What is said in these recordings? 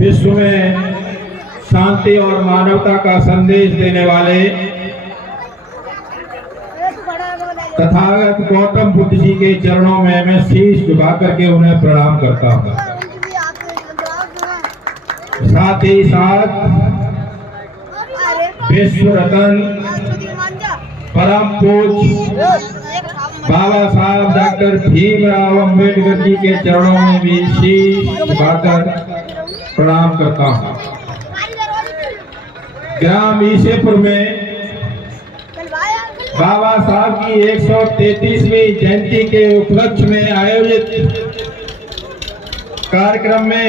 विश्व में शांति और मानवता का संदेश देने वाले तथागत गौतम बुद्ध जी के चरणों में मैं शीश झुका करके उन्हें प्रणाम करता हूँ। साथ ही साथ विश्व रत्न परम पूज्य बाबा साहब डॉक्टर भीमराव अंबेडकर जी के चरणों में भी शीश झुकाकर प्रणाम करता हूँ। ग्राम ईसेपुर में बाबा साहब की 133वीं जयंती के उपलक्ष्य में आयोजित कार्यक्रम में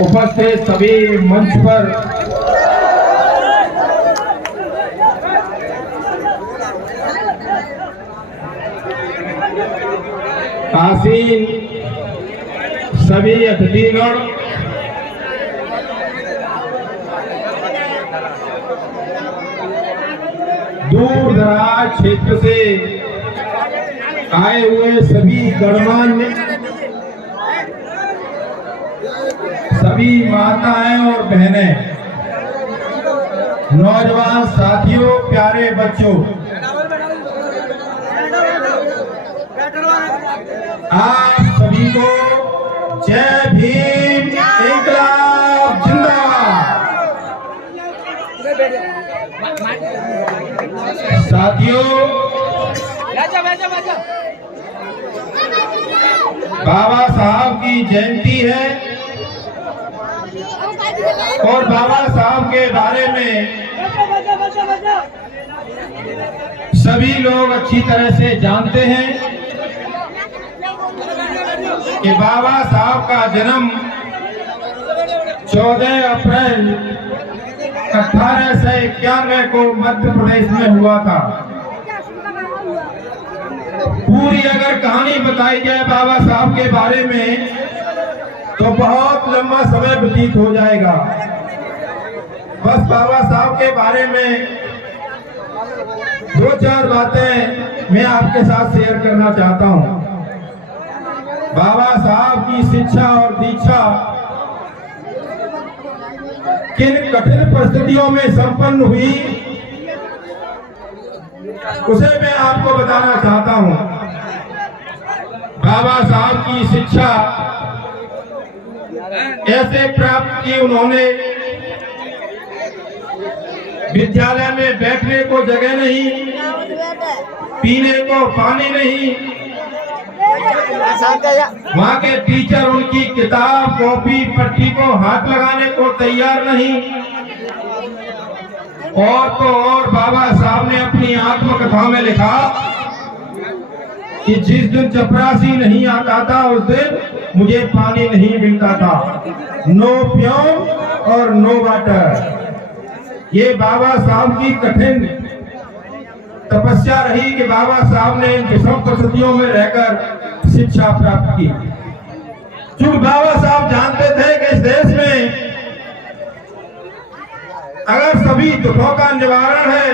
उपस्थित सभी मंच पर आसीन सभी अतिथिगण, दूर दराज क्षेत्र से आए हुए सभी गणमान्य, सभी माताएं और बहनें, नौजवान साथियों, प्यारे बच्चों, आप सभी को जय भीम, इंकलाब जिंदाबाद। साथियों, बाबा साहब की जयंती है और बाबा साहब के बारे में सभी लोग अच्छी तरह से जानते हैं कि बाबा साहब का जन्म 14 अप्रैल 1891 को मध्य प्रदेश में हुआ था। पूरी अगर कहानी बताई जाए बाबा साहब के बारे में तो बहुत लंबा समय व्यतीत हो जाएगा। बस बाबा साहब के बारे में 2-4 बातें मैं आपके साथ शेयर करना चाहता हूं। बाबा साहब की शिक्षा और दीक्षा किन कठिन परिस्थितियों में संपन्न हुई उसे मैं आपको बताना चाहता हूं। बाबा साहब की शिक्षा ऐसे प्राप्त की उन्होंने, विद्यालय में बैठने को जगह नहीं, पीने को पानी नहीं, वहाँ के टीचर उनकी किताब कॉपी पट्टी को हाथ लगाने को तैयार नहीं। और तो और बाबा साहब ने अपनी आत्मकथा में लिखा कि जिस दिन चपरासी नहीं आता था उस दिन मुझे पानी नहीं मिलता था। नो प्योर और नो वाटर। ये बाबा साहब की कठिन तपस्या रही कि बाबा साहब ने इन विषम परिस्थितियों में रहकर शिक्षा प्राप्त की। क्योंकि बाबा साहब जानते थे कि इस देश में अगर सभी दुखों का निवारण है,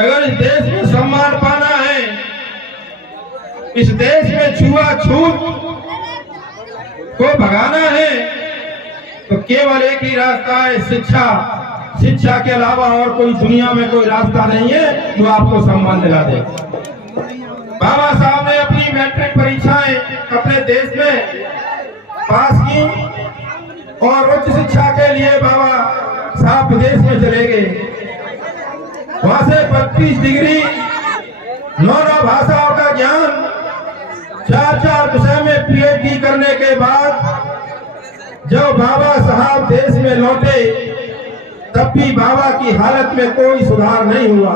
अगर इस देश में सम्मान पाना है, इस देश में छुआछूत को भगाना है, तो केवल एक ही रास्ता है, शिक्षा। शिक्षा के अलावा और कोई दुनिया में कोई रास्ता नहीं है जो आपको सम्मान दिला दे। बाबा साहब ने अपनी मैट्रिक परीक्षाएं अपने देश में पास की और उच्च शिक्षा के लिए बाबा साहब विदेश में चले गए। वहां से 32 डिग्री 9 भाषाओं का ज्ञान, 4 विषय में पीएचडी करने के बाद जब बाबा साहब देश में लौटे तब भी बाबा की हालत में कोई सुधार नहीं हुआ।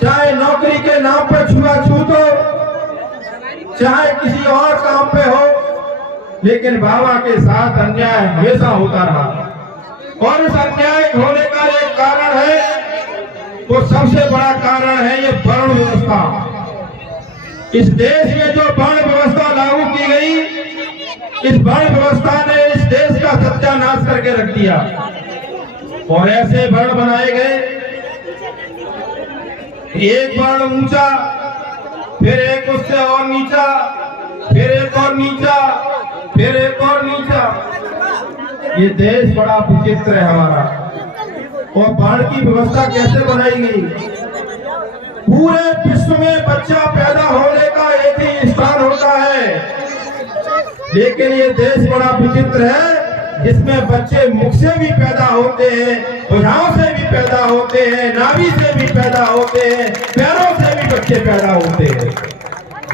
चाहे नौकरी के नाम पर छुआछूत हो, चाहे किसी और काम पे हो, लेकिन बाबा के साथ अन्याय हमेशा होता रहा। और इस अन्याय होने का एक कारण है, वो सबसे बड़ा कारण है ये वर्ण व्यवस्था। इस देश में जो वर्ण व्यवस्था लागू की गई, इस वर्ण व्यवस्था ने इस देश का सत्यानाश करके रख दिया। और ऐसे वर्ण बनाए गए, एक वर्ण ऊंचा, फिर एक उससे और नीचा, फिर एक और नीचा, फिर एक और नीचा। ये देश बड़ा विचित्र है हमारा। और बाढ़ की व्यवस्था कैसे बनाई गई? पूरे विश्व में बच्चा पैदा होने का एक ही स्थान होता है, लेकिन ये देश बड़ा विचित्र है जिसमें बच्चे मुख से भी पैदा होते हैं, भुजाओं से भी पैदा होते हैं, नाभि से भी पैदा होते हैं, पैरों से भी बच्चे पैदा होते हैं।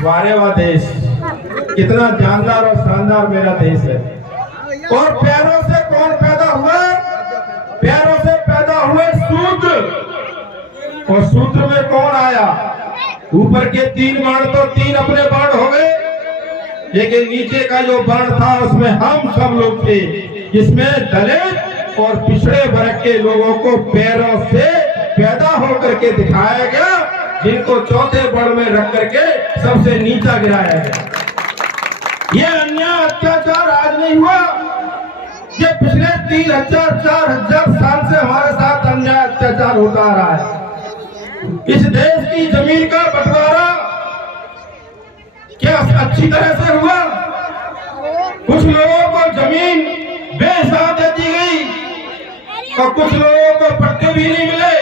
वारे वाह देश, कितना जानदार और शानदार मेरा देश है। और पैरों से कौन पैदा हुआ? पैरों से पैदा हुए शूद्र। और शूद्र में कौन आया? ऊपर के 3 वर्ण तो 3 अपने वर्ण हो गए, लेकिन नीचे का जो वर्ण था उसमें हम सब लोग थे, जिसमें दलित और पिछड़े वर्ग के लोगों को पैरों से पैदा होकर के दिखाया गया, जिनको चौथे वर्ण में रख करके सबसे नीचा गिराया गया। ये अन्याय अत्याचार आज नहीं हुआ, ये पिछले 3,000-4,000 साल से हमारे साथ अन्याय अत्याचार होता आ रहा है। इस देश की जमीन का बंटवारा क्या अच्छी तरह से हुआ? कुछ लोगों को जमीन बेहिसाब दे दी गई और कुछ लोगों को पट्टे भी नहीं मिले।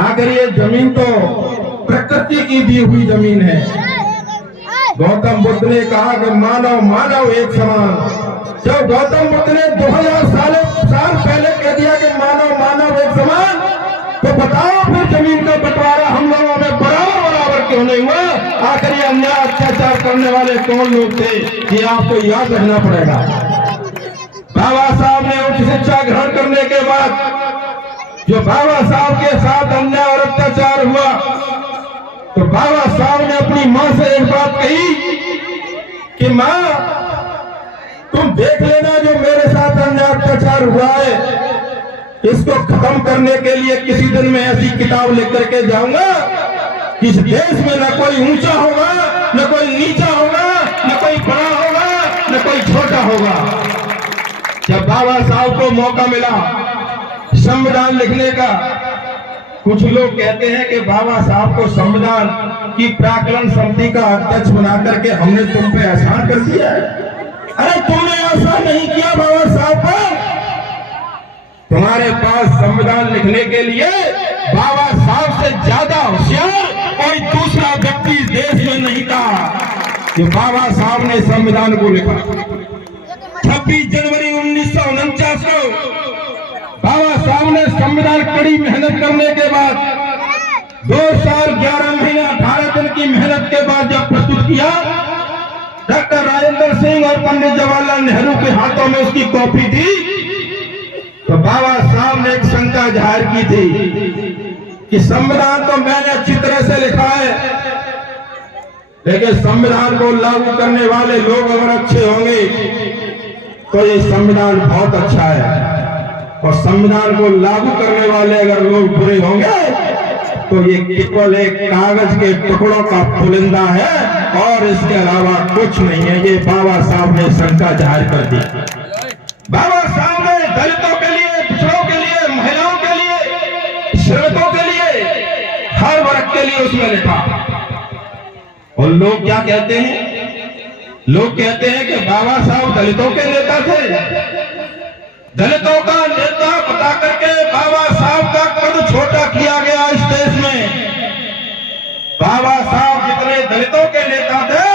आखिर ये जमीन तो प्रकृति की दी हुई जमीन है। गौतम बुद्ध ने कहा कि मानव मानव एक समान। जब गौतम बुद्ध ने 2000 साल पहले कह दिया कि मानव मानव एक समान, तो बताओ फिर जमीन का बंटवारा हम लोगों में बराबर क्यों नहीं हुआ? आखिर ये अन्याय अत्याचार करने वाले कौन लोग थे, ये आपको याद रखना पड़ेगा। बाबा साहब ने उच्च शिक्षा ग्रहण करने के बाद जो बाबा साहब के साथ अन्याय और अत्याचार हुआ, तो बाबा साहब ने अपनी माँ से एक बात कही कि माँ, तुम देख लेना जो मेरे साथ अन्याय अत्याचार हुआ है, इसको खत्म करने के लिए किसी दिन मैं ऐसी किताब लेकर के जाऊंगा, इस देश में न कोई ऊंचा होगा, न कोई नीचा होगा, न कोई बड़ा होगा, न कोई छोटा होगा। जब बाबा साहब को मौका मिला संविधान लिखने का, कुछ लोग कहते हैं कि बाबा साहब को संविधान की प्राक्कलन समिति का अध्यक्ष बना करके हमने तुम पे एहसान कर दिया है। अरे तुमने ऐसा नहीं किया बाबा साहब पर। तुम्हारे पास संविधान लिखने के लिए बाबा साहब से ज्यादा होशियार कोई दूसरा व्यक्ति देश में नहीं था कि बाबा साहब ने संविधान को लिखा। 26 जनवरी 1949 को बाबा साहब ने संविधान कड़ी मेहनत करने के बाद 2 साल 11 महीना 18 दिन की मेहनत के बाद जब प्रस्तुत किया, डॉक्टर राजेंद्र सिंह और पंडित जवाहरलाल नेहरू के हाथों में उसकी कॉपी थी, तो बाबा साहब ने एक शंका जाहिर की थी कि संविधान तो मैंने अच्छी तरह से लिखा है, लेकिन संविधान को लागू करने वाले लोग अगर अच्छे होंगे तो ये संविधान बहुत अच्छा है, और संविधान को लागू करने वाले अगर लोग बुरे होंगे तो ये केवल एक कागज के टुकड़ों का पुलिंदा है और इसके अलावा कुछ नहीं है। ये बाबा साहब ने शंका जाहिर कर दी। बाबा साहब ने दलितों के लिए, पिछड़ों के लिए, महिलाओं के लिए, श्रमिकों के लिए, हर वर्ग के लिए उसमें लिखा। और लोग क्या कहते हैं? लोग कहते हैं कि बाबा साहब दलितों के नेता थे। दलितों का नेता बता करके बाबा साहब का कद छोटा किया गया इस देश में। बाबा साहब जितने दलितों के नेता थे,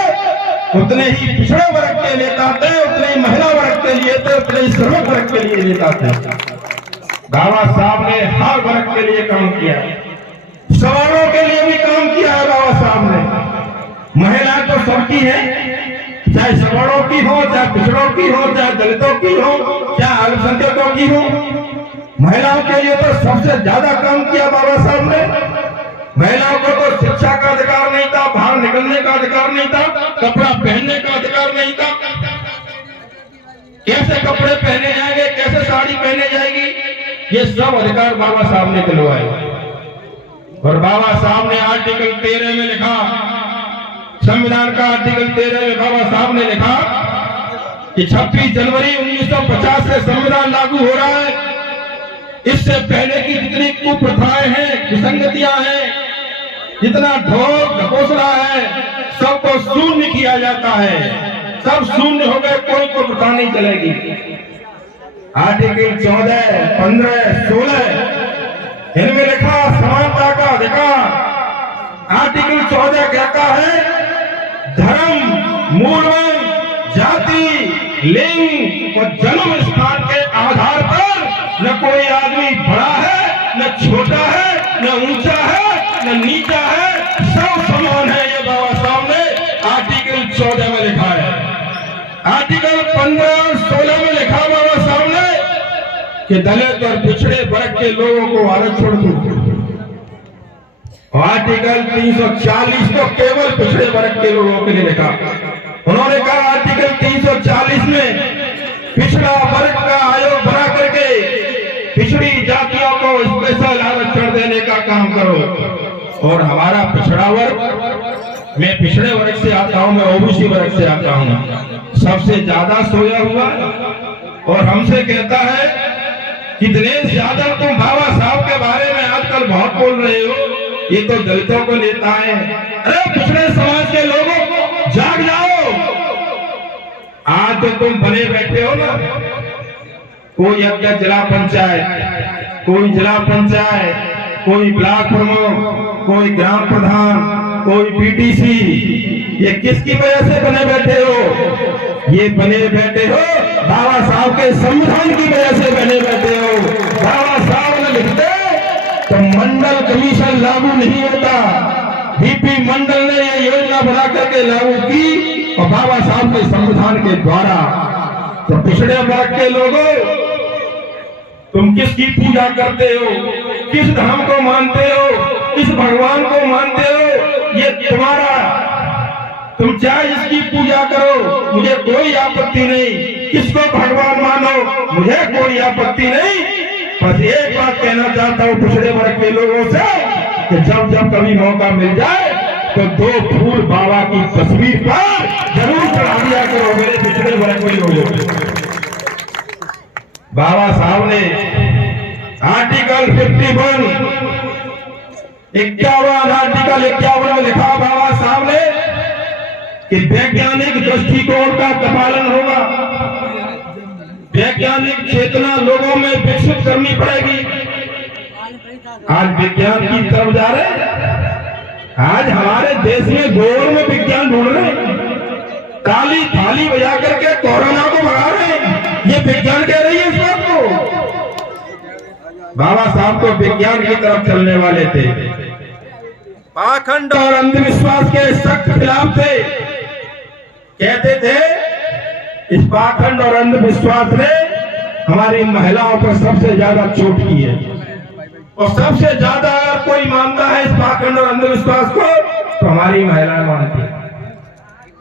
उतने ही पिछड़े वर्ग के नेता थे, उतने ही महिला वर्ग के लिए थे, उतने ही श्रमिक वर्ग के लिए नेता थे। बाबा साहब ने हर वर्ग के लिए काम किया, सवर्णों के लिए भी काम किया है बाबा साहब ने। महिलाएं तो सबकी है, चाहे सवर्णों की हो, चाहे पिछड़ों की हो, चाहे दलितों की हो, चाहे अल्पसंख्यकों की हो। महिलाओं के लिए तो सबसे ज्यादा काम किया बाबा साहब ने। महिलाओं को तो शिक्षा का अधिकार नहीं था, बाहर निकलने का अधिकार नहीं था, कपड़ा पहनने का अधिकार नहीं था। कैसे कपड़े पहने जाएंगे, कैसे साड़ी पहने जाएगी, ये सब अधिकार बाबा साहब ने दिलवाए। और बाबा साहब ने आर्टिकल 13 में लिखा, संविधान का आर्टिकल 13 में बाबा साहब ने लिखा कि 26 जनवरी 1950 से संविधान लागू हो रहा है। इससे पहले की जितनी कुप्रथाएं हैं, विसंगतियां हैं, जितना ढोल ढकोसला है, सबको शून्य किया जाता है। सब शून्य हो गए, कोई कुप्रथा नहीं चलेगी। आर्टिकल 14, 15, 16 इनमें लिखा समानता का अधिकार। आर्टिकल 14 कहता है धर्म, मूल, जाति, लिंग और जन्म स्थान के आधार पर न कोई आदमी बड़ा है, न छोटा है, न ऊंचा है, न नीचा है, सब समान है। ये बाबा साहब ने आर्टिकल 14 में लिखा है। आर्टिकल 15 और 16 में लिखा बाबा साहब ने कि दलित और पिछड़े वर्ग के लोगों को आरक्षण दो। आर्टिकल 340 को केवल पिछड़े वर्ग के लोगों के लिए लिखा। उन्होंने कहा आर्टिकल 340 में पिछड़ा वर्ग का आयोग बना करके पिछड़ी जातियों को स्पेशल आरक्षण देने का काम करो। और हमारा पिछड़ा वर्ग, मैं पिछड़े वर्ग से आता हूं, मैं ओबीसी वर्ग से आता हूं, सबसे ज्यादा सोया हुआ और हमसे कहता है कितने ज्यादा तुम बाबा साहब के बारे में आजकल बहुत बोल रहे हो, ये तो दलितों को लेता है। अरे पिछड़े समाज के लोगों जाग जाओ। आज तो तुम बने बैठे हो ना, कोई अपना जिला पंचायत, कोई जिला पंचायत, कोई ब्लॉक प्रमुख, कोई ग्राम प्रधान, कोई पीटीसी, ये किसकी वजह से बने बैठे हो? ये बने बैठे हो बाबा साहब के संविधान की वजह से बने बैठे हो। बाबा साहब ने लिखते तो मंडल कमीशन लागू नहीं होता। बीपी मंडल ने ये योजना बना करके लागू की और बाबा साहब के संविधान के द्वारा। तो पिछड़े वर्ग के लोगों, तुम किसकी पूजा करते हो, किस धर्म को मानते हो, किस भगवान को मानते हो, ये तुम्हारा, तुम चाहे इसकी पूजा करो, मुझे कोई आपत्ति नहीं। किसको भगवान मानो, मुझे कोई आपत्ति नहीं। बस एक बात कहना चाहता हूँ पिछड़े वर्ग के लोगों से कि जब जब कभी मौका मिल जाए तो 2 फूल बाबा की तस्वीर पर जरूर चढ़ा दिया करो मेरे पिछड़े वर्ग के लोगों। बाबा साहब ने आर्टिकल 51, 51, आर्टिकल 51 में लिखा बाबा साहब ने कि वैज्ञानिक दृष्टिकोण का पालन होगा। वैज्ञानिक चेतना लोगों में विकसित करनी पड़ेगी। आज विज्ञान की तरफ जा रहे, आज हमारे देश में गोल में विज्ञान ढूंढ रहे, काली थाली बजा करके कोरोना को भगा रहे। ये विज्ञान कह रही है इस बात को। बाबा साहब तो विज्ञान की तरफ चलने वाले थे, पाखंड और अंधविश्वास के सख्त खिलाफ थे। कहते थे इस पाखंड और अंधविश्वास ने हमारी महिलाओं पर सबसे ज्यादा चोट की है और सबसे ज्यादा अगर कोई मानता है इस पाखंड और अंधविश्वास को तो हमारी महिलाएं मानती है।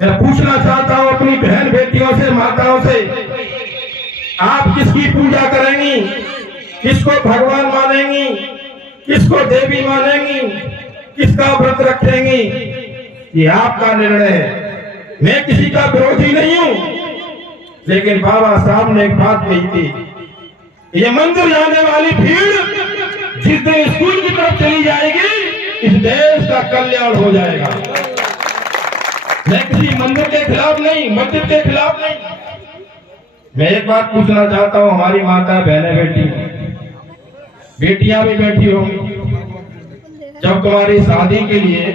मैं पूछना चाहता हूं अपनी बहन बेटियों से, माताओं से, आप किसकी पूजा करेंगी, किसको भगवान मानेंगी, किसको देवी मानेंगी, किसका व्रत रखेंगी, ये आपका निर्णय है। मैं किसी का विरोधी नहीं हूं, लेकिन बाबा साहब ने एक बात कही थी, ये मंदिर जाने वाली भीड़ जिस दिन स्कूल की तरफ चली जाएगी इस देश का कल्याण हो जाएगा। मैं किसी मंदिर के खिलाफ नहीं, मस्जिद के खिलाफ नहीं। मैं एक बात पूछना चाहता हूं, हमारी माता बहनें बैठी, बेटियां भी बैठी होंगी, जब तुम्हारी शादी के लिए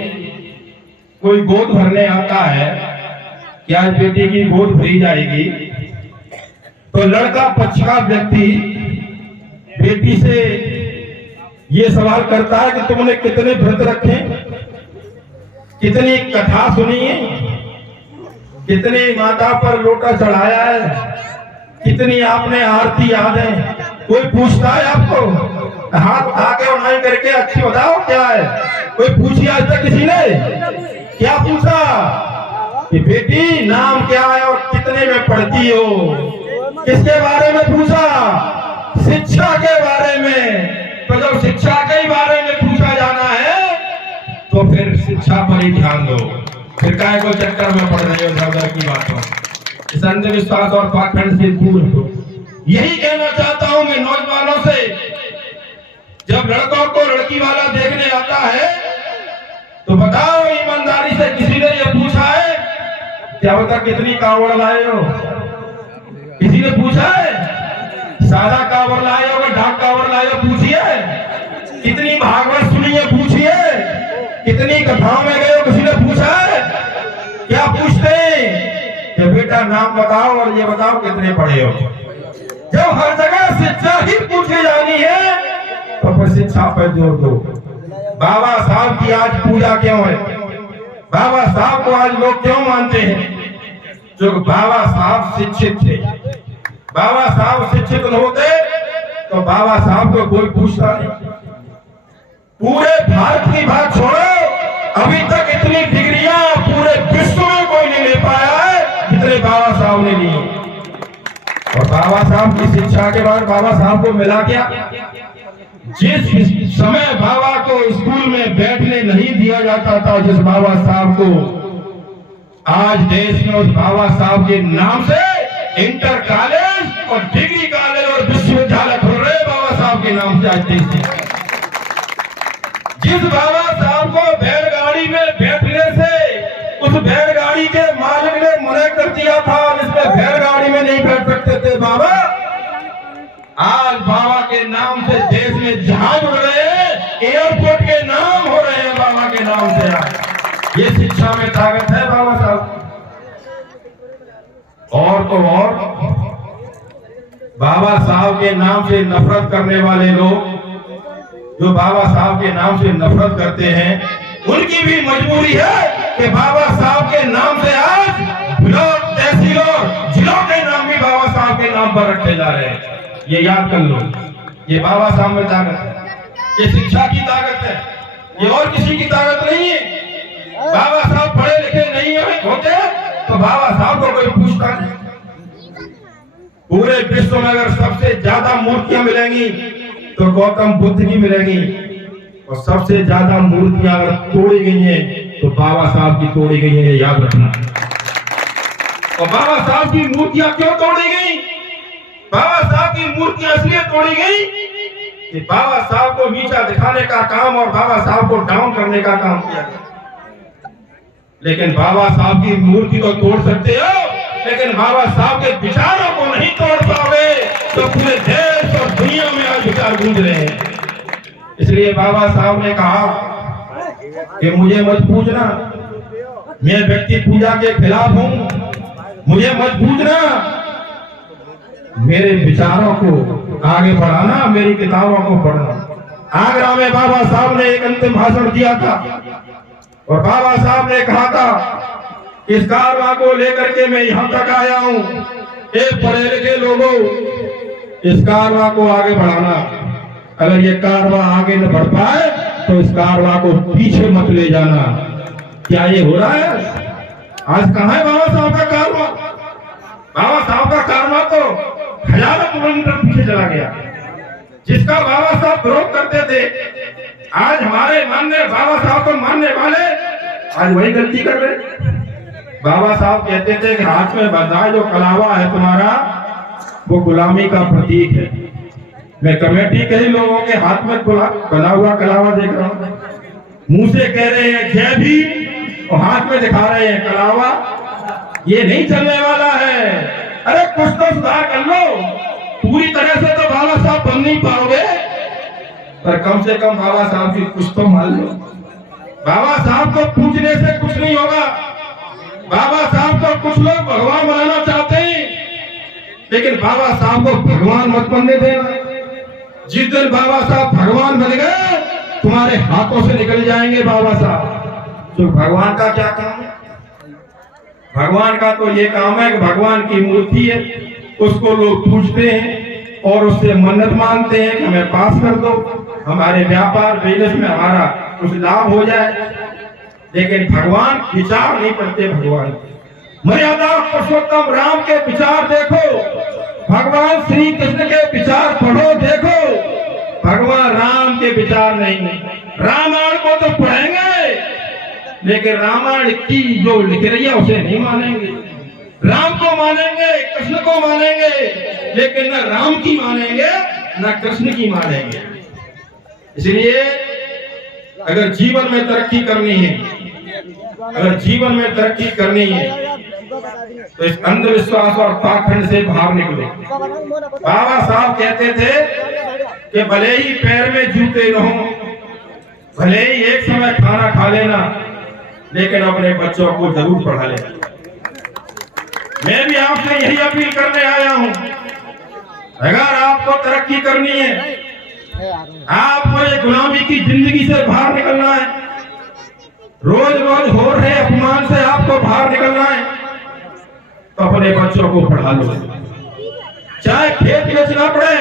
कोई गोद भरने आता है कि आज बेटी की गोद भरी जाएगी, तो लड़का पक्ष का व्यक्ति बेटी से ये सवाल करता है कि तुमने कितने व्रत रखे, कितनी कथा सुनी है, कितनी माता पर लोटा चढ़ाया है, कितनी आपने आरती याद है। कोई पूछता है आपको, हाथ आगे उठाई करके अच्छी बताओ क्या है, कोई पूछी आज तक किसी ने? क्या पूछा कि बेटी नाम क्या है और कितने में पढ़ती हो? किसके बारे में पूछा? शिक्षा के बारे में। तो जब शिक्षा के बारे में पूछा जाना है तो फिर शिक्षा पर ही ध्यान दो, फिर काय को चक्कर में पड़ रहे हो घर की बातों, इस अंधविश्वास और पाखंड से दूर हो। यही कहना चाहता हूं मैं नौजवानों से, जब लड़कों को लड़की वाला देखने आता है तो बताओ ईमानदारी से, किसी ने ये पूछा है क्या बता कितनी कावड़ लाए हो? किसी ने पूछा है? सादा कांवर लाए हो ढाक कांवर लाए हो, पूछिए कितनी भागवत सुनी है, पूछिए कितनी कथाओं में गए हो, किसी ने पूछा है? क्या पूछते हैं कि बेटा नाम बताओ और ये बताओ कितने पढ़े हो। जब हर जगह शिक्षा ही पूछी जानी है तो फिर शिक्षा पर जोर दो। बाबा साहब की आज पूजा क्यों है? बाबा साहब को आज लोग क्यों मानते हैं? जो बाबा साहब शिक्षित थे। बाबा साहब शिक्षित न होते तो बाबा साहब को कोई पूछता नहीं। पूरे भारत की बात छोड़ो, अभी तक इतनी डिग्रियां पूरे विश्व में कोई नहीं ले पाया है जितने बाबा साहब ने ली। और बाबा साहब की शिक्षा के बाद बाबा साहब को मिला क्या? जिस समय बाबा को स्कूल में बैठने नहीं दिया जाता था, जिस बाबा साहब को आज देश में उस बाबा साहब के नाम से इंटर कॉलेज और डिग्री कॉलेज और विश्वविद्यालय खुल रहे बाबा साहब के नाम से आज देश में। जिस बाबा साहब को बैलगाड़ी में बैठने से उस बैलगाड़ी के मालिक ने मना कर दिया था, जिसमें बैलगाड़ी में नहीं बैठ सकते थे बाबा, आज बाबा के नाम से देश में जहाज उड़ रहे हैं, एयरपोर्ट के नाम हो रहे हैं बाबा के नाम से। आज ये शिक्षा में ताकत है बाबा साहब। और तो और बाबा साहब के नाम से नफरत करने वाले लोग, जो बाबा साहब के नाम से नफरत करते हैं, उनकी भी मजबूरी है कि बाबा साहब के नाम से आज ब्लॉक, तहसील और जिलों के नाम भी बाबा साहब के नाम पर रखे जा रहे हैं। ये याद कर लो, ये बाबा साहब में ताकत है, ये शिक्षा की ताकत है, ये और किसी की ताकत नहीं है। बाबा साहब पढ़े लिखे नहीं होते तो बाबा साहब को कोई पूछता नहीं। पूरे विश्व में अगर सबसे ज्यादा मूर्तियां मिलेंगी तो गौतम बुद्ध की मिलेंगी, और सबसे ज्यादा मूर्तियां अगर तोड़ी गई हैं तो बाबा साहब की तोड़ी गई है, याद रखना। और बाबा साहब की मूर्तियां क्यों तोड़ी गई? बाबा साहब की मूर्तियां इसलिए तोड़ी गई कि बाबा साहब को नीचा दिखाने का काम और बाबा साहब को डाउन करने का काम किया गया। लेकिन बाबा साहब की मूर्ति तो तोड़ सकते हो, लेकिन बाबा साहब के विचारों को नहीं तोड़ पाओगे। तो पूरे देश और दुनिया में आज विचार गूंज रहे हैं। इसलिए बाबा साहब ने कहा कि मुझे मत पूछना, मैं व्यक्ति पूजा के खिलाफ हूं, मुझे मत पूछना, मेरे विचारों को आगे बढ़ाना, मेरी किताबों को पढ़ना। आगरा में बाबा साहब ने एक अंतिम भाषण दिया था और बाबा साहब ने कहा था, इस कारवां को लेकर के मैं यहां तक आया हूं। एक पढ़े लिखे लोगों, इस कारवां को आगे बढ़ाना। अगर ये कारवां आगे न बढ़ पाए तो इस कारवां को पीछे मत ले जाना। क्या ये हो रहा है? आज कहां है बाबा साहब का कारवां? बाबा साहब का कारवां तो हजारों किलोमीटर पीछे चला गया। जिसका बाबा साहब विरोध करते थे, आज हमारे मानने बाबा साहब को मानने वाले आज वही गलती कर रहे। बाबा साहब कहते थे कि हाथ में बंधा जो कलावा है तुम्हारा, वो गुलामी का प्रतीक है। मैं कमेटी के ही लोगों के हाथ में बना हुआ कलावा देख रहा हूँ, मुंह से कह रहे हैं जय भी और हाथ में दिखा रहे हैं कलावा। ये नहीं चलने वाला है। अरे कुछ तो सुधार कर लो। पूरी तरह से तो बाबा साहब बन नहीं पाओगे, पर कम से कम बाबा साहब की कुछ तो मान लो। बाबा साहब को पूछने से कुछ नहीं होगा। बाबा साहब को कुछ लोग भगवान बनाना चाहते हैं, लेकिन बाबा साहब को भगवान मत बनने देना। जिस दिन बाबा साहब भगवान बन गए, तुम्हारे हाथों से निकल जाएंगे बाबा साहब। तो भगवान का क्या काम है? भगवान का तो ये काम है कि भगवान की मूर्ति है, उसको लोग पूजते हैं और उससे मन्नत मांगते हैं कि हमें पास कर दो, हमारे व्यापार बिजनेस में हमारा कुछ लाभ हो जाए। लेकिन भगवान विचार नहीं पढ़ते। भगवान मर्यादा पुरुषोत्तम राम के विचार देखो, भगवान श्री कृष्ण के विचार पढ़ो देखो। भगवान राम के विचार नहीं। रामायण को तो पढ़ेंगे, लेकिन रामायण की जो लिख रही है उसे नहीं मानेंगे। राम को मानेंगे, कृष्ण को मानेंगे, लेकिन न राम की मानेंगे न कृष्ण की मानेंगे। इसलिए अगर जीवन में तरक्की करनी है, अगर जीवन में तरक्की करनी है तो इस अंधविश्वास और पाखंड से बाहर निकलो। बाबा साहब कहते थे कि भले ही पैर में जूते न हो, भले ही एक समय खाना खा लेना, लेकिन अपने बच्चों को जरूर पढ़ा लेना। मैं भी आपसे यही अपील करने आया हूं, अगर आपको तरक्की करनी है, आपको ये गुलामी की जिंदगी से बाहर निकलना है, रोज रोज हो रहे अपमान से आपको बाहर निकलना है, तो अपने बच्चों को पढ़ा लो। चाहे खेत बेचना पड़े,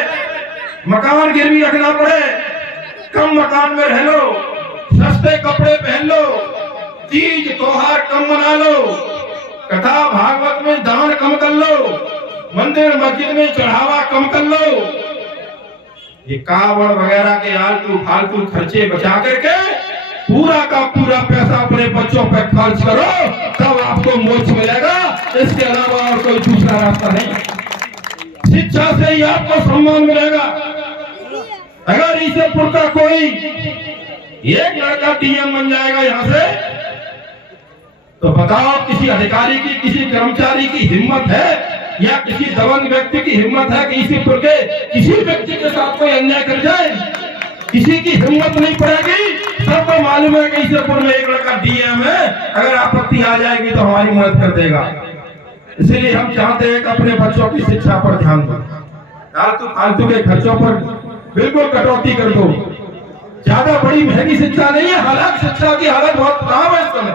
मकान गिरवी रखना पड़े, कम मकान में रह लो, सस्ते कपड़े पहन लो, तीज त्योहार कम मना लो, कथा भागवत में दान कम कर लो, मंदिर मस्जिद में चढ़ावा कम कर लो। ये कावड़ वगैरह के आलतू फालतू खर्चे बचा करके पूरा का पूरा पैसा अपने बच्चों पर खर्च करो, तब आपको मोक्ष मिलेगा। इसके अलावा और कोई दूसरा रास्ता नहीं। शिक्षा से ही आपको सम्मान मिलेगा। अगर ईश्वरपुर का कोई एक लड़का डीएम बन जाएगा यहाँ से, तो बताओ किसी अधिकारी की, किसी कर्मचारी की हिम्मत है या किसी दबंग व्यक्ति की हिम्मत है कि ईश्वरपुर के किसी व्यक्ति के साथ कोई अन्याय कर जाए? किसी की हिम्मत नहीं पड़ेगी। सबको मालूम है कि ईश्वरपुर में एक लड़का डीएम है, अगर आपत्ति आ जाएगी तो हमारी मदद कर देगा। इसलिए हम चाहते हैं कि अपने बच्चों की शिक्षा पर ध्यान दो, फालतू के खर्चों पर बिल्कुल कटौती कर दो। ज्यादा बड़ी महंगी शिक्षा नहीं है, हालांकि शिक्षा की हालत बहुत खराब है इस समय।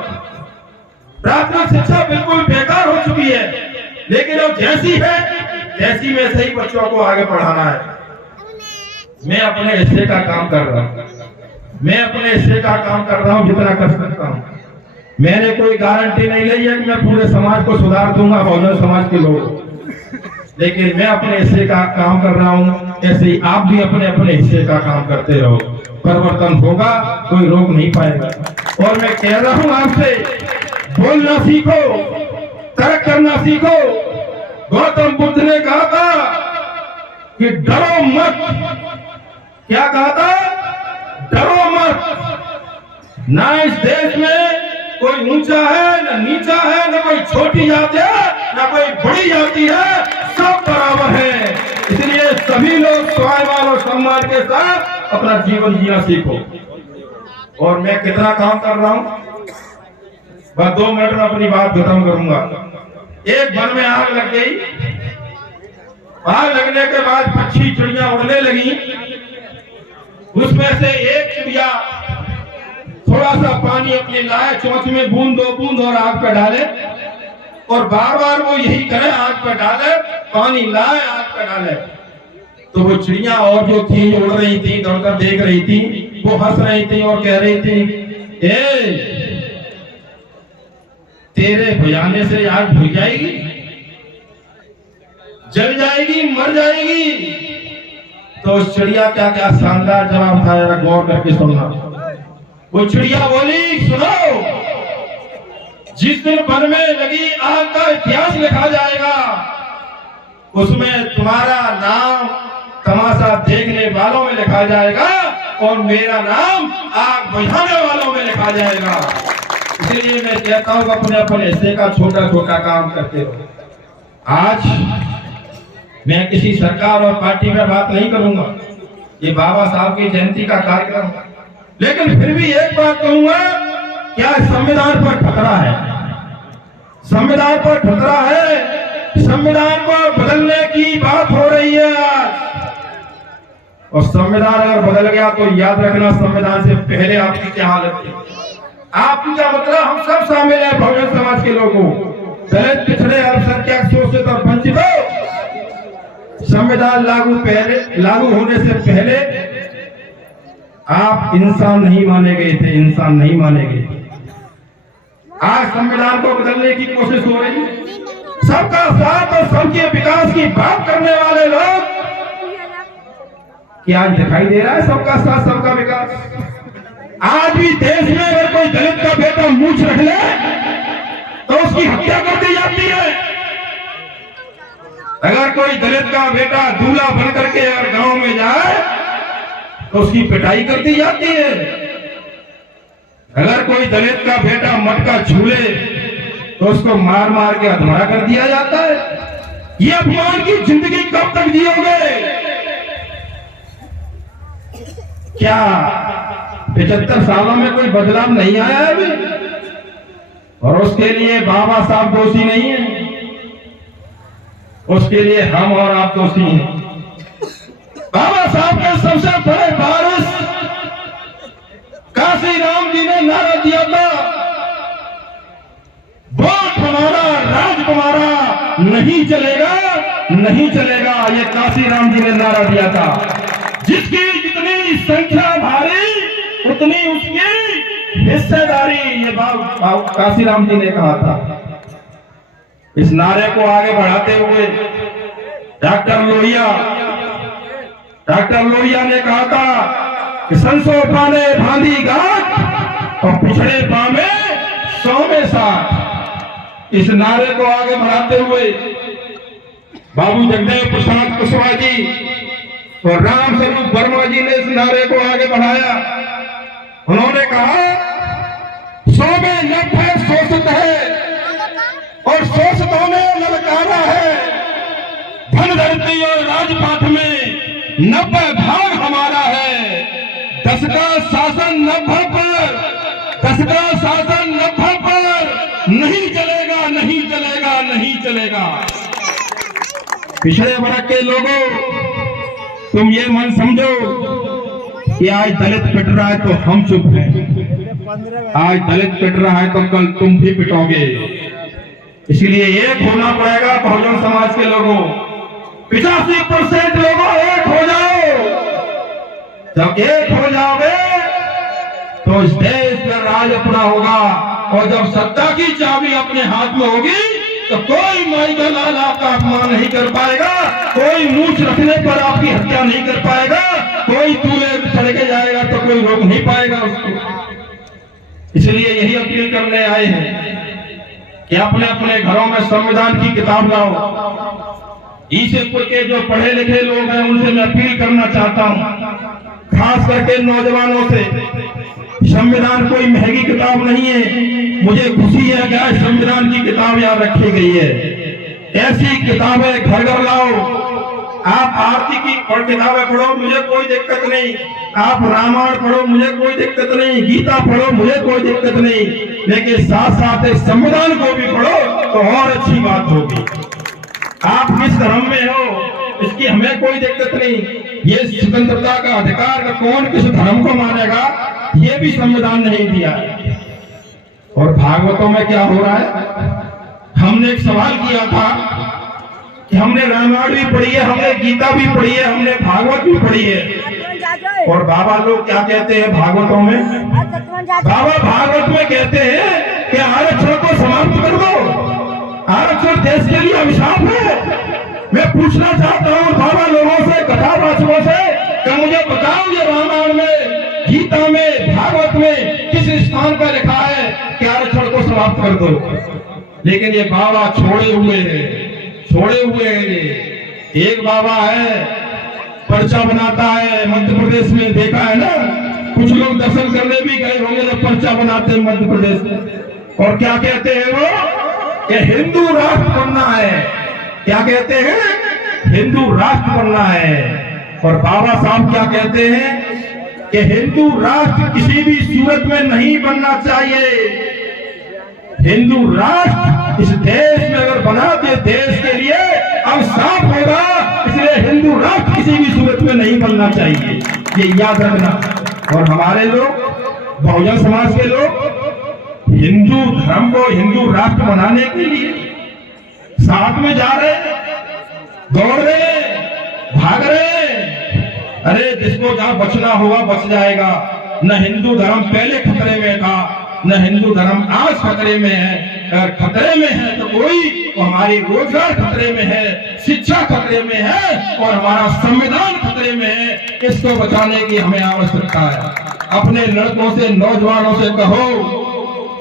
प्राथमिक शिक्षा बिल्कुल बेकार हो चुकी है, लेकिन अब जैसी है तैसी में से ही बच्चों को आगे बढ़ाना है। मैं अपने हिस्से का काम कर रहा हूँ, मैं अपने हिस्से का काम कर रहा हूँ जितना कर सकता हूँ। मैंने कोई गारंटी नहीं ली है कि मैं पूरे समाज को सुधार दूंगा, बहुजन समाज के लोग, लेकिन मैं अपने हिस्से का काम कर रहा हूँ। ऐसे ही आप भी अपने अपने हिस्से का काम करते रहो, परिवर्तन होगा, कोई रोक नहीं पाएगा। और मैं कह रहा हूँ आपसे, बोलना सीखो, तर्क करना सीखो। गौतम बुद्ध ने कहा था कि डरो मत। क्या कहा था? डरो मत। ना इस देश में कोई ऊंचा है ना नीचा है, ना कोई छोटी जाति है ना कोई बड़ी जाति है, सब बराबर है। इसलिए सभी लोग स्वाभिमान और सम्मान के साथ अपना जीवन जीना सीखो। और मैं कितना काम कर रहा हूँ, बस 2 मिनट में अपनी बात खत्म करूंगा। एक वन में आग लग गई, आग लगने के बाद पक्षी चिड़िया उड़ने लगी। उसमें से एक चिड़िया थोड़ा सा पानी अपने लाए, चोंच में बूंद 2 बूंद और आग पर डाले, और बार बार वो यही करे, आग पर डाले, पानी लाए, आग पर डाले। तो वो चिड़िया और जो थी, उड़ रही थी, दौड़कर देख रही थी, वो हंस रही थी और कह रही थी, ए तेरे बुझाने से आग बुझ जाएगी, जल जाएगी, मर जाएगी। तो उस चिड़िया क्या क्या शानदार जवाब था, जरा गौर करके सुनना। वो चिड़िया बोली, सुनो, जिस दिन वन में लगी आग का इतिहास लिखा जाएगा, उसमें तुम्हारा नाम तमाशा देखने वालों में लिखा जाएगा और मेरा नाम आग बुझाने वालों में लिखा जाएगा। इसलिए मैं कहता हूँ अपने अपने हिस्से का छोटा छोटा काम करते रहो। आज मैं किसी सरकार और पार्टी में बात नहीं करूंगा, ये बाबा साहब की जयंती का कार्यक्रम, लेकिन फिर भी एक बात कहूंगा, क्या संविधान पर खतरा है? संविधान पर खतरा है। संविधान को बदलने की बात हो रही है आज, और संविधान अगर बदल गया तो याद रखना, संविधान से पहले आपकी क्या हालत थी। आपकी क्या मतलब, हम सब शामिल हैं बहुजन समाज के लोगों, दलित, पिछड़े, अल्पसंख्यक, शोषित और वंचितों। संविधान लागू होने से पहले आप इंसान नहीं माने गए थे, इंसान नहीं माने गए। आज संविधान को बदलने की कोशिश हो रही है। सबका साथ और सबके विकास की बात करने वाले लोग, क्या आज दिखाई दे रहा है सबका साथ सबका विकास? आज भी देश में अगर कोई दलित का बेटा मूंछ रख ले तो उसकी हत्या कर दी जाती है। अगर कोई दलित का बेटा दूल्हा बन करके अगर गांव में जाए तो उसकी पिटाई कर दी जाती है। अगर कोई दलित का बेटा मटका छूले तो उसको मार मार के अधमरा कर दिया जाता है। ये अपमान की जिंदगी कब तक जियोगे? क्या 75 सालों में कोई बदलाव नहीं आया है अभी? और उसके लिए बाबा साहब दोषी नहीं है, उसके लिए हम और आप दोषी हैं। बाबा साहब के सबसे बड़े वारिस काशी राम जी ने नारा दिया था, वोट हमारा, राज हमारा, नहीं चलेगा, नहीं चलेगा। ये काशी राम जी ने नारा दिया था। जिसकी जितनी संख्या भारी उतनी उसकी हिस्सेदारी, ये काशी राम जी ने कहा था। इस नारे को आगे बढ़ाते हुए डॉक्टर लोहिया ने कहा था कि संसो पाने भांदी गांठ और पिछड़े पामे 100 में 60। इस नारे को आगे बढ़ाते हुए बाबू जगदेव प्रसाद कुशवाहा जी और राम स्वरूप वर्मा जी ने इस नारे को आगे बढ़ाया। उन्होंने कहा 100 में 90 शोषित है और शोषितों ने ललकारा है। धन धरती और राजपाट में 90 भाग हमारा है। 10 का शासन 90 पर, 10 का शासन 90 पर नहीं चलेगा, नहीं चलेगा, नहीं चलेगा। पिछड़े वर्ग के लोगों, तुम ये मन समझो कि आज दलित पिट रहा है तो हम चुप हैं, आज दलित पिट रहा है तो कल तुम भी पिटोगे। इसलिए एक होना पड़ेगा बहुजन समाज के लोगों। 85% लोगों एक हो जाओ। जब एक हो जाओगे तो इस देश पर राज अपना होगा, और जब सत्ता की चाबी अपने हाथ में होगी तो कोई माई का लाल आपका अपमान नहीं कर पाएगा, कोई मूछ रखने पर आपकी हत्या नहीं कर पाएगा, कोई दूल्हे चढ़ के जाएगा तो कोई रोक नहीं पाएगा उसको। इसलिए यही अपील करने आए हैं कि अपने अपने घरों में संविधान की किताब लाओ। ईसेपुर के जो पढ़े लिखे लोग हैं उनसे मैं अपील करना चाहता हूं, खास करके नौजवानों से। संविधान कोई महंगी किताब नहीं है, मुझे खुशी है कि आज संविधान की किताब यहाँ रखी गई है। ऐसी किताबें घर घर लाओ। आप आरती की किताबें पढ़ो, मुझे कोई दिक्कत नहीं। आप रामायण पढ़ो, मुझे कोई दिक्कत नहीं। गीता पढ़ो, मुझे कोई दिक्कत नहीं। लेकिन साथ साथ इस संविधान को भी पढ़ो तो और अच्छी बात होगी। आप किस धर्म में हो इसकी हमें कोई दिक्कत नहीं। ये स्वतंत्रता का अधिकार का कौन किस धर्म को मानेगा, ये भी संविधान नहीं दिया है। और भागवतों में क्या हो रहा है? हमने एक सवाल किया था कि हमने रामायण भी पढ़ी है, हमने गीता भी पढ़ी है, हमने भागवत भी पढ़ी है, और बाबा लोग क्या कहते हैं भागवतों में? बाबा भागवत में कहते हैं कि आरक्षण को समाप्त कर दो, आरक्षण देश के लिए अभिशाप है। मैं पूछना चाहता हूँ बाबा लोगों से, कथावाचकों से कि मुझे बताओ ये रामायण में, गीता में, भागवत में किस स्थान पर लिखा है कि आरक्षण को समाप्त कर दो? लेकिन ये बाबा छोड़े हुए हैं, छोड़े हुए हैं। एक बाबा है पर्चा बनाता है, मध्य प्रदेश में देखा है ना, कुछ लोग दर्शन करने भी गए होंगे तो पर्चा बनाते हैं मध्य प्रदेश में। और क्या कहते हैं वो कि हिंदू राष्ट्र बनना है। क्या कहते हैं? हिंदू राष्ट्र बनना है। और बाबा साहब क्या कहते हैं कि हिंदू राष्ट्र किसी भी सूरत में नहीं बनना चाहिए। हिंदू राष्ट्र इस देश में अगर बना दे देश के लिए अब साफ होगा, इसलिए हिंदू राष्ट्र किसी भी सूरत में नहीं बनना चाहिए, ये याद रखना। और हमारे लोग, बहुजन समाज के लोग, हिंदू धर्म को हिंदू राष्ट्र बनाने के लिए साथ में जा रहे, दौड़ रहे, भाग रहे। अरे जिसको जहां बचना होगा बच जाएगा। न हिंदू धर्म पहले खतरे में था, न हिंदू धर्म आज खतरे में है। अगर खतरे में है तो कोई, तो हमारी रोजगार खतरे में है, शिक्षा खतरे में है, और हमारा संविधान खतरे में है। इसको बचाने की हमें आवश्यकता है। अपने लड़कों से, नौजवानों से कहो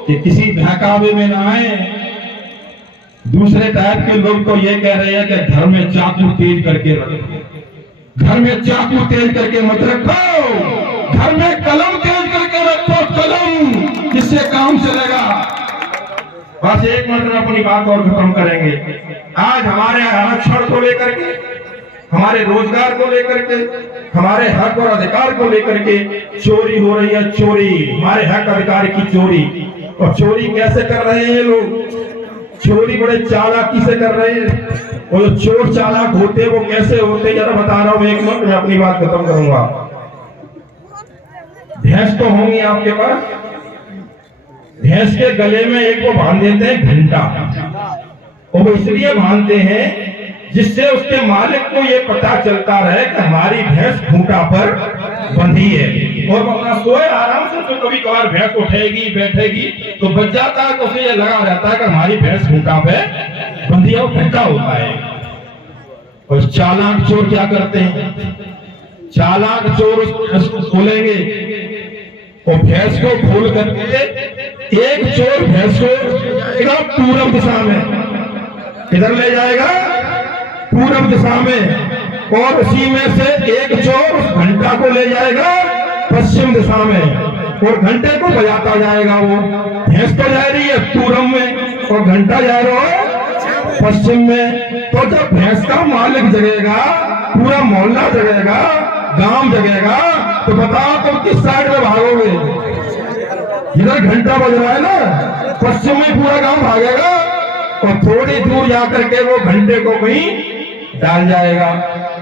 कि किसी बहकावे में ना आए। दूसरे टाइप के लोग तो ये कह रहे हैं कि घर में चाकू तेज करके रखो, घर में चाकू तेज करके मत रखो, घर में कलम तेज करके रखो, कलम, इससे काम चलेगा। बस एक मिनट में अपनी बात और खत्म करेंगे। आज हमारे आरक्षण को लेकर के, हमारे रोजगार को लेकर के, हमारे हक और अधिकार को लेकर के चोरी हो रही है। चोरी, हमारे हक अधिकार की चोरी। और चोरी कैसे कर रहे हैं लोग? चोरी बड़े चालाकी से कर रहे हैं। और जो चोर चालाक होते वो कैसे होते जरा बता रहा हूं, एक मिनट में अपनी बात खत्म करूंगा। भैंस तो होंगी आपके पास, भैंस के गले में एक वो बांध देते हैं घंटा। और वो इसलिए बांधते हैं जिससे उसके मालिक को ये पता चलता रहे कि हमारी भैंस खूंटा पर बंधी है। और वो अपना सोए आराम से, तो कभी कभार भैंस उठेगी बैठेगी तो बच जाता है, तो उसे ये लगा रहता है कि हमारी भैंस खूंटा पे बंधी है, वो घंटा होता है। और चालाक चोर क्या करते हैं? चालाक चोर उसको खोलेंगे और भैंस को खोल करके एक चोर भैंस को एकदम पूरब दिशा में इधर ले जाएगा, पूरब दिशा में, और उसी में से एक चोर उस घंटा को ले जाएगा पश्चिम दिशा में, और घंटे को बजाता जाएगा। वो भैंस तो जा रही है पूरब में और घंटा जा रहा है पश्चिम में। तो जब भैंस का मालिक जगेगा, पूरा मोहल्ला जगेगा, गांव जगेगा, तो बताओ तुम किस साइड में भागोगे? इधर घंटा बज रहा है ना, पश्चिम में पूरा गांव भागेगा और थोड़ी दूर जाकर के वो घंटे को कहीं डाल जाएगा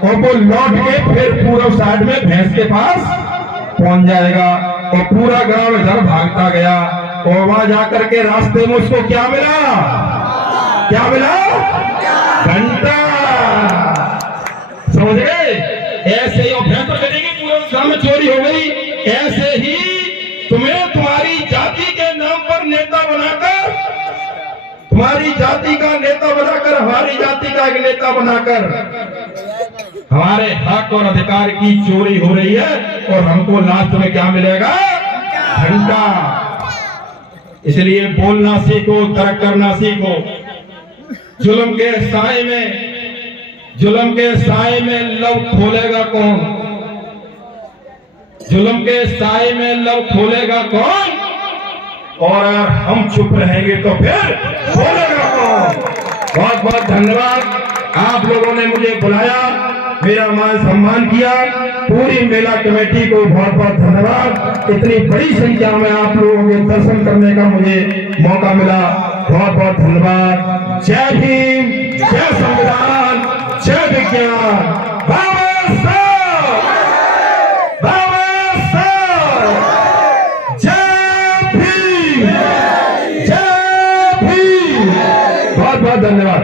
और वो लौट के फिर पूरब साइड में भैंस के पास पहुंच जाएगा। और पूरा गांव इधर भागता गया और वहां जाकर के रास्ते में उसको क्या मिला? क्या मिला? घंटा। समझ गए? ऐसे ही भैंस तो चलेगी, पूरे गांव में चोरी हो गई। ऐसे ही तुम्हें तुम्हारी जाति के नाम पर नेता बनाकर, तुम्हारी जाति का नेता बनाकर, हमारी जाति का एक नेता बनाकर हमारे हक और अधिकार की चोरी हो रही है। और हमको लास्ट में क्या मिलेगा? घंटा। इसलिए बोलना सीखो, तर्क करना सीखो। जुल्म के साए में, जुल्म के साए में लव खोलेगा कौन? जुल्म के साए में लव खोलेगा कौन? और अगर हम चुप रहेंगे तो फिर बोलेगा कौन? बहुत बहुत धन्यवाद। आप लोगों ने मुझे बुलाया, मेरा मान सम्मान किया। पूरी मेला कमेटी को बहुत बहुत धन्यवाद। इतनी बड़ी संख्या में आप लोगों के दर्शन करने का मुझे मौका मिला, बहुत बहुत धन्यवाद। जय भीम, जय संविधान, जय विज्ञान। बाबा साहब, बाबा साहब, जय भीम, जय भीम। बहुत बहुत धन्यवाद।